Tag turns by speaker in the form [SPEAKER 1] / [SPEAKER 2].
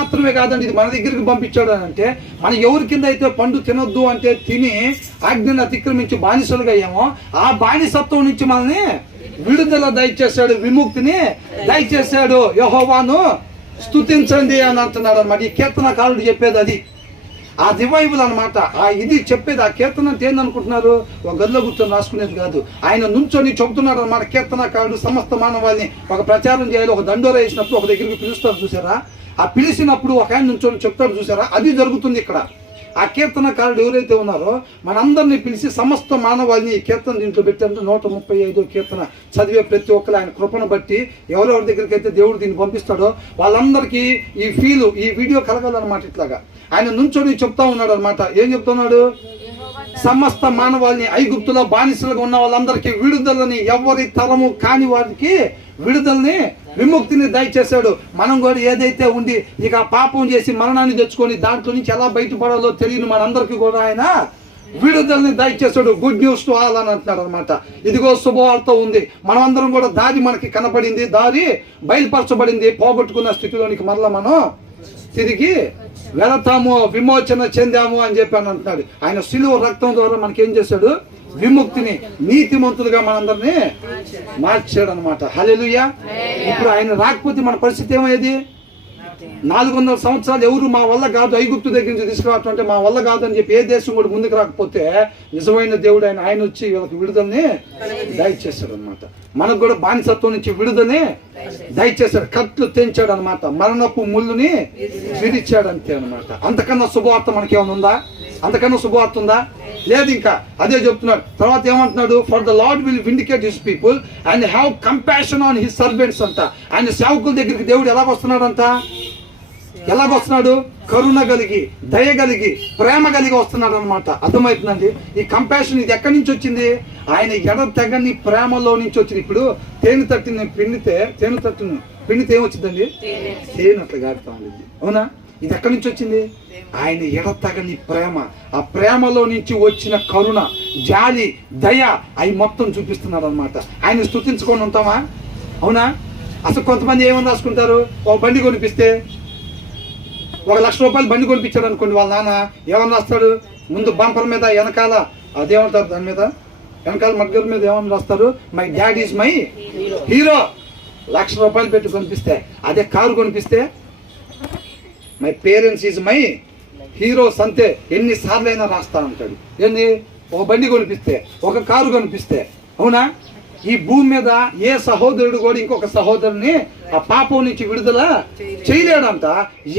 [SPEAKER 1] మాత్రమే కాదండి ఇది మన దగ్గరికి పంపించాడు అని అంటే మనం ఎవరి కింద అయితే పండు తినొద్దు అంటే తిని ఆజ్ఞను అతిక్రమించి బానిసలుగా అయ్యామో ఆ బానిసత్వం నుంచి మనల్ని విడుదల దయచేశాడు విముక్తిని దయచేశాడు. యహోవాను స్తుతించండి అని అంటున్నాడు అనమాట ఈ కీర్తనకారుడు చెప్పేది అది. ఆ రివైవల్ అనమాట ఆ ఇది చెప్పేది ఆ కీర్తన అంటే ఏందనుకుంటున్నారు? ఒక గదిలో కూర్చొని రాసుకునేది కాదు. ఆయన నుంచొని చెబుతున్నాడు అనమాట కీర్తనకారుడు సమస్త మానవాళ్ళని ఒక ప్రచారం చేయాలి ఒక దండోర వేసినప్పుడు ఒక దగ్గరికి పిలుస్తారు చూసారా? ఆ పిలిచినప్పుడు ఒక ఆయన నుంచొని చెప్తాడు చూసారా? అది జరుగుతుంది ఇక్కడ. ఆ కీర్తనకారుడు ఎవరైతే ఉన్నారో మనందరినీ పిలిచి సమస్త మానవాళ్ళని ఈ కీర్తన దీంట్లో పెట్టారంటే నూట ముప్పై ఐదో కీర్తన చదివే ప్రతి ఒక్కరు ఆయన కృపను బట్టి ఎవరెవరి దగ్గరికి అయితే దేవుడు దీన్ని పంపిస్తాడో వాళ్ళందరికీ ఈ ఫీలు ఈ వీడియో కలగాలన్నమాట ఇట్లాగా. ఆయన నుంచొని చెప్తా ఉన్నాడు అనమాట ఏం చెప్తున్నాడు? సమస్త మానవాళిని ఐగుప్తులో బానిసలుగా ఉన్న వాళ్ళందరికీ విడుదలని ఎవరి తరము కాని వారికి విడుదలని విముక్తిని దయచేశాడు. మనం కూడా ఏదైతే ఉండి ఇక పాపం చేసి మరణాన్ని తెచ్చుకొని దాంట్లో నుంచి ఎలా బయటపడాలో తెలియని మనందరికీ కూడా ఆయన విడుదలని దయచేశాడు. గుడ్ న్యూస్ టు ఆల్ అని అంటున్నాడు అనమాట ఇదిగో శుభవార్త ఉంది. మనమందరం కూడా దారి మనకి కనపడింది. దారి బయలుపరచబడింది. పోగొట్టుకున్న స్థితిలోనికి మరలా మనం తిరిగి వెళతాము విమోచన చెందాము అని చెప్పి అని అంటున్నాడు. ఆయన శిలువ రక్తం ద్వారా మనకి ఏం చేశాడు? విముక్తిని నీతిమంతులుగా మనందరినీ మార్చాడు. అనమాట హలెలుయా ఇప్పుడు ఆయన రాకపోతే మన పరిస్థితి ఏమయ్యేది? నాలుగు వందల సంవత్సరాలు ఎవరు మా వల్ల కాదు ఐగుప్తు దగ్గర నుంచి తీసుకురావటం అంటే మా వల్ల కాదు అని చెప్పి ఏ దేశం కూడా ముందుకు రాకపోతే నిజమైన దేవుడు ఆయన ఆయన వచ్చి వీళ్ళకి విడుదలని దయచేశాడు అనమాట మనకు కూడా బానిసత్వం నుంచి విడుదలని దయచేశాడు. కట్లు తెంచాడు అనమాట మరణపు ముళ్ళుని విరిచాడు అంతే అనమాట. అంతకన్నా శుభవార్త మనకి ఏమైనా ఉందా? అంతకన్నా శుభవార్త ఉందా? లేదు ఇంకా. అదే చెప్తున్నాడు. తర్వాత ఏమంటున్నాడు? For the Lord will vindicate his people and have compassion on his servants అంట. ఆయన సేవకుల దగ్గరికి దేవుడు ఎలా వస్తున్నాడంట ఎలాగొస్తున్నాడు? కరుణ కలిగి దయ కలిగి ప్రేమ కలిగి వస్తున్నాడు అనమాట అర్థమవుతుందండి? ఈ కంపాషన్ ఇది ఎక్కడి నుంచి వచ్చింది? ఆయన ఎడ తెగని ప్రేమలో నుంచి వచ్చింది. ఇప్పుడు తేనె తట్టిని పిండితే తేనె తట్టును పిండితే ఏమొచ్చిందండి? తేనె అట్లా గారుతా అవునా? ఇది ఎక్కడి నుంచి వచ్చింది? ఆయన ఎడతగని ప్రేమ ఆ ప్రేమలో నుంచి వచ్చిన కరుణ జాలి దయ అవి మొత్తం చూపిస్తున్నాడు అనమాట ఆయన స్థుతించుకొని ఉంటామా? అవునా? అసలు కొంతమంది ఏమని రాసుకుంటారు? ఓ బండి కొనిపిస్తే ఒక లక్ష రూపాయలు బండి కొనిపించాడు అనుకోండి వాళ్ళ నాన్న ఏమన్నా రాస్తాడు? ముందు బంపర్ మీద వెనకాల అదేమంటారు దాని మీద వెనకాల మగ్గల మీద ఏమని రాస్తారు my dad is my hero లక్ష రూపాయలు పెట్టి కొనిపిస్తే అదే car కొనిపిస్తే my parents is my heroes అంతే. ఎన్నిసార్లు అయినా రాస్తా అంటాడు ఏంది? ఒక బండి కొనిపిస్తే ఒక కారు కొనిపిస్తే అవునా? ఈ భూమి మీద ఏ సహోదరుడు కూడా ఇంకొక సహోదరుని ఆ పాపం నుంచి విడుదల చేయలేడంట.